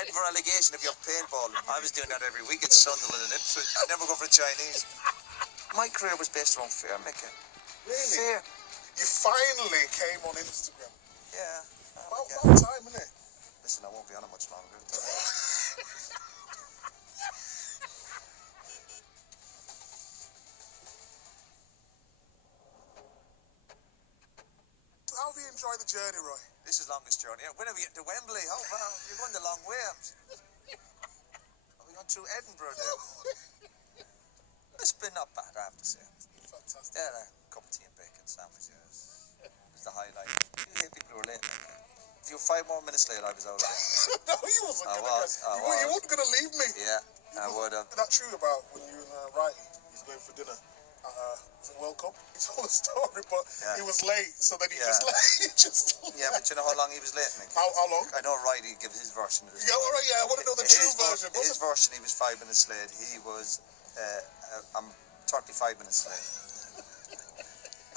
heading for relegation if you're paintballing. I was doing that every week at Sunderland and Ipswich. I'd never go for a Chinese. My career was based around fear, Micah. Really? Fear. You finally came on Instagram. Yeah. About time, innit? Listen, I won't be on it much longer. How have you enjoyed the journey, Roy? This is the longest journey. When are we getting to Wembley? Oh, well, you're going the long way. Are we going through Edinburgh there? It's been not bad, I have to say. Fantastic. Yeah, a cup of tea and bacon sandwich is the highlight. You hate people who are late. If you were 5 more minutes late, I was out of there. No, you wasn't going to You weren't going to leave me. Yeah, I would have. Is that true about when you and Righty was going for dinner at was it World Cup? He told a story, but he was late, so then he just left. Yeah, but you know how long he was late, Mick? How long? I know Righty gives his version of this. Yeah, all right, I want to know the true version. His version, he was 5 minutes late. He was, I'm 35 minutes late.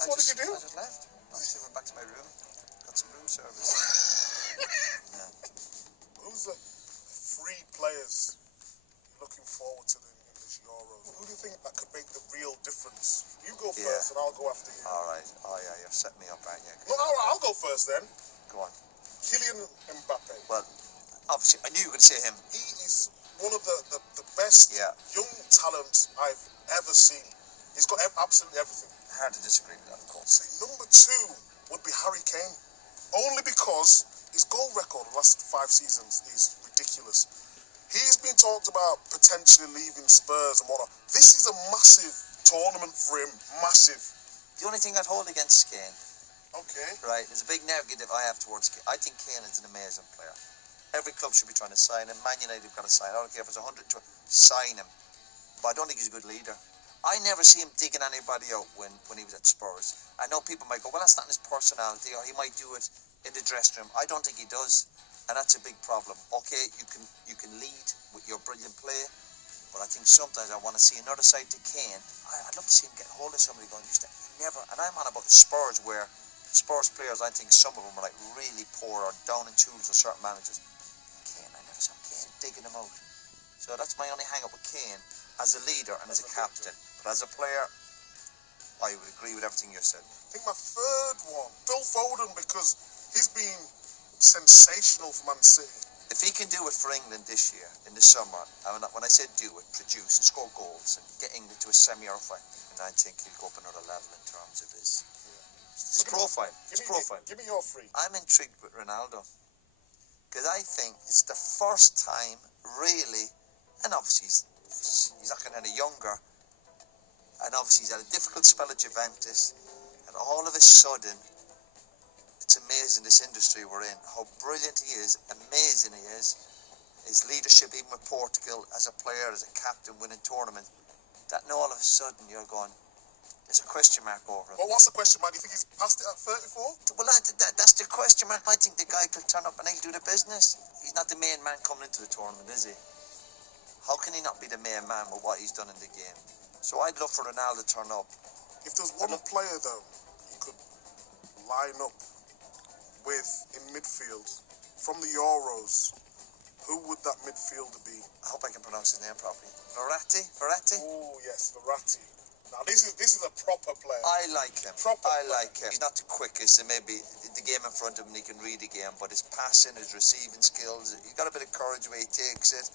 So what did you do? I just left. I went back to my room, got some room service. Who's the 3 players you're looking forward to in this Euro? Who do you think that could make the real difference? You go first and I'll go after you. All right. Oh, yeah, you're setting me up, aren't you? No, all right, I'll go first then. Go on. Kylian Mbappe. Well, obviously, I knew you were going to say him. He is one of the best young talents I've ever seen. He's got absolutely everything. Hard to disagree with that, of course. So number 2 would be Harry Kane. Only because his goal record the last 5 seasons is ridiculous. He's been talked about potentially leaving Spurs and whatnot. This is a massive tournament for him. Massive. The only thing I'd hold against Kane, right, there's a big negative I have towards Kane. I think Kane is an amazing player. Every club should be trying to sign him. Man United have got to sign him. I don't care if it's 100 to sign him. But I don't think he's a good leader. I never see him digging anybody out when he was at Spurs. I know people might go, well, that's not his personality, or he might do it in the dressing room. I don't think he does, and that's a big problem. Okay, you can lead with your brilliant play, but I think sometimes I want to see another side to Kane. I'd love to see him get hold of somebody going, he never, and I'm on about Spurs, where Spurs players, I think some of them are like really poor or down in tools with certain managers. Kane, I never saw Kane digging them out. So that's my only hang-up with Kane as a leader and as a captain. But as a player, I would agree with everything you said. I think my 3rd one, Phil Foden, because he's been sensational for Man City. If he can do it for England this year, in the summer, when I said do it, produce and score goals and get England to a semi-or final, and I think he'll go up another level in terms of his profile. Give me your 3. I'm intrigued with Ronaldo, because I think it's the first time, really, and obviously he's not getting any younger, and obviously he's had a difficult spell at Juventus, and all of a sudden, it's amazing this industry we're in, how brilliant he is, amazing he is, his leadership even with Portugal as a player, as a captain, winning tournament, that now all of a sudden you're going, there's a question mark over him. Well, what's the question mark? Do you think he's past it at 34? Well, that's the question mark. I think the guy could turn up and he'll do the business. He's not the main man coming into the tournament, is he? How can he not be the main man with what he's done in the game? So I'd love for Ronaldo to turn up. If there's one player, though, you could line up with in midfield from the Euros, who would that midfielder be? I hope I can pronounce his name properly. Verratti? Oh, yes, Verratti. Now, this is a proper player. I like him. I like him. He's not the quickest, and maybe the game in front of him, he can read the game, but his passing, his receiving skills, he's got a bit of courage where he takes it.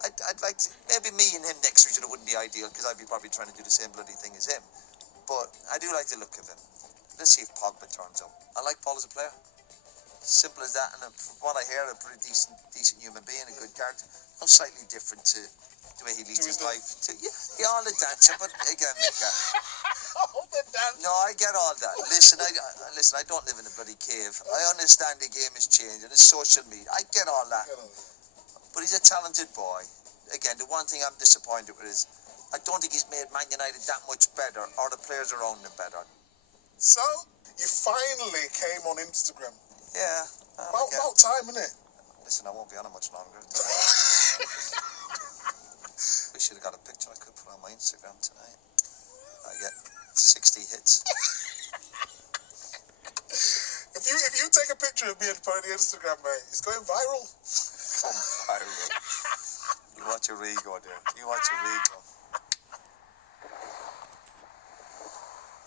I'd like to, maybe me and him next week, it wouldn't be ideal, because I'd be probably trying to do the same bloody thing as him. But I do like the look of him. Let's see if Pogba turns up. I like Paul as a player. Simple as that, and from what I hear, a pretty decent human being, a good character. No, slightly different to the way he leads his life. All the dancing, but again, Micah. All the dancing. No, I get all that. Listen, I don't live in a bloody cave. I understand the game is changing, it's social media. I get all that. But he's a talented boy. Again, the one thing I'm disappointed with is I don't think he's made Man United that much better, or the players around him better. So, you finally came on Instagram. Yeah. About time, innit? Listen, I won't be on it much longer. We should have got a picture I could put on my Instagram tonight. I get 60 hits. If you take a picture of me and put it on Instagram, mate, it's going viral. Some viral. You watch your ego there. You watch your ego.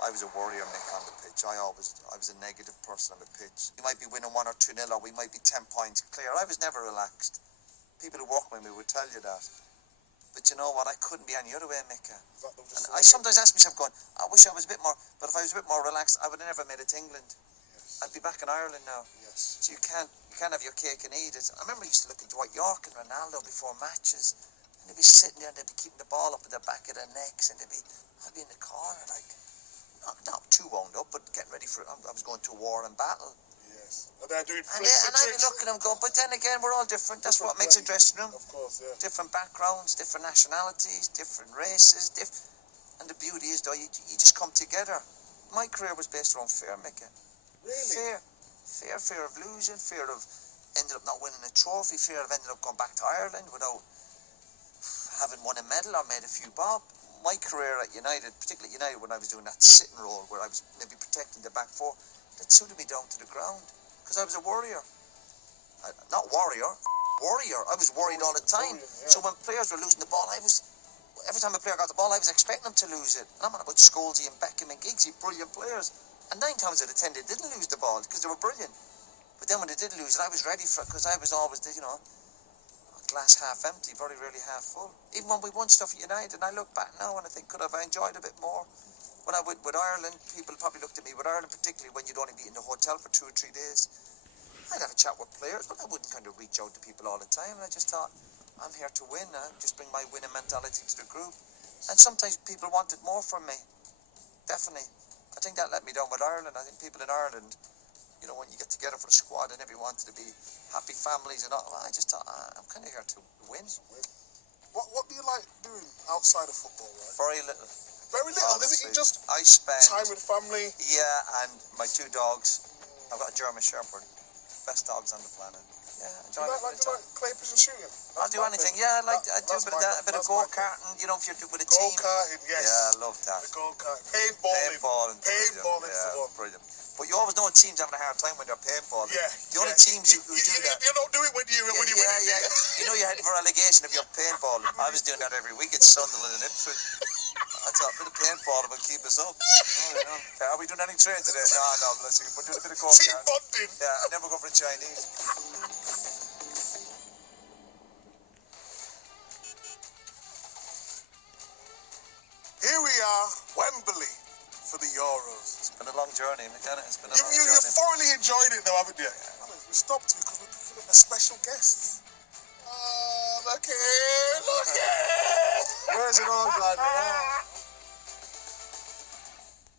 I was a warrior, Mick, on the pitch. I was a negative person on the pitch. We might be winning 1 or 2-0, or we might be 10 points clear. I was never relaxed. People who work with me would tell you that. But you know what? I couldn't be any other way, Micah. And I sometimes ask myself, going, I wish I was a bit more. But if I was a bit more relaxed, I would have never made it to England. Yes. I'd be back in Ireland now. Yes. So you can't have your cake and eat it. I remember I used to look at Dwight York and Ronaldo before matches, and they'd be sitting there and they'd be keeping the ball up at the back of their necks, and I'd be in the corner like, not too wound up, but getting ready for it. I was going to war and battle. Yes. And they're doing And I'd be looking at them going, but then again, we're all different. That's what makes a dressing room. Of course, yeah. Different backgrounds, different nationalities, different races, and the beauty is, though, you just come together. My career was based around fear, Micah. Really? Fear of losing, fear of ended up not winning a trophy, fear of ending up going back to Ireland without having won a medal or made a few bob. My career at United, particularly at United, when I was doing that sitting role where I was maybe protecting the back four, that suited me down to the ground because I was a warrior. Not warrior. I was worried all the time. Yeah. So when players were losing the ball, every time a player got the ball, I was expecting them to lose it. And I'm on about Scholesy and Beckham and Giggsy, brilliant players. And 9 times out of 10, they didn't lose the ball because they were brilliant. But then when they did lose it, I was ready for it because I was always, glass half empty, very rarely half full. Even when we won stuff at United, and I look back now and I think, could have I enjoyed a bit more? When I went with Ireland, people probably looked at me with Ireland, particularly when you'd only be in the hotel for 2 or 3 days. I'd have a chat with players, but I wouldn't kind of reach out to people all the time. And I just thought, I'm here to win. I just bring my winning mentality to the group. And sometimes people wanted more from me. Definitely. I think that let me down with Ireland. I think people in Ireland, when you get together for the squad and everyone wanted to be happy families and all, I just thought, I'm kind of here to win. What do you like doing outside of football, right? Very little. Very little. Honestly, Is it just I spend time with family? Yeah, and my 2 dogs. I've got a German Shepherd. Best dogs on the planet. Yeah, Do you like clay pigeon shooting? I'll do anything. Yeah, I do a bit of that, a bit of go-karting, if you're with a team. Go-karting, yes. Yeah, I love that. The go-karting. Paintballing. Paintballing is the one. Brilliant. But you always know teams having a hard time when they're paintballing. Yeah. The only teams who do that. You don't do it when you win it. Yeah. You're heading for relegation if you're paintballing. I was doing that every week at Sunderland and Ipswich. I thought a bit of paintballing would keep us up. Are we doing any training today? No, bless you. We're doing a bit of go-kart. Team bonding. Yeah, and then we'll go for the Chinese. Here we are, Wembley, for the Euros. It's been a long journey, McKenna. It's been a long journey. You thoroughly enjoyed it, though, haven't you? We stopped because we're picking up a special guest. Oh, look here. Where's it all gone?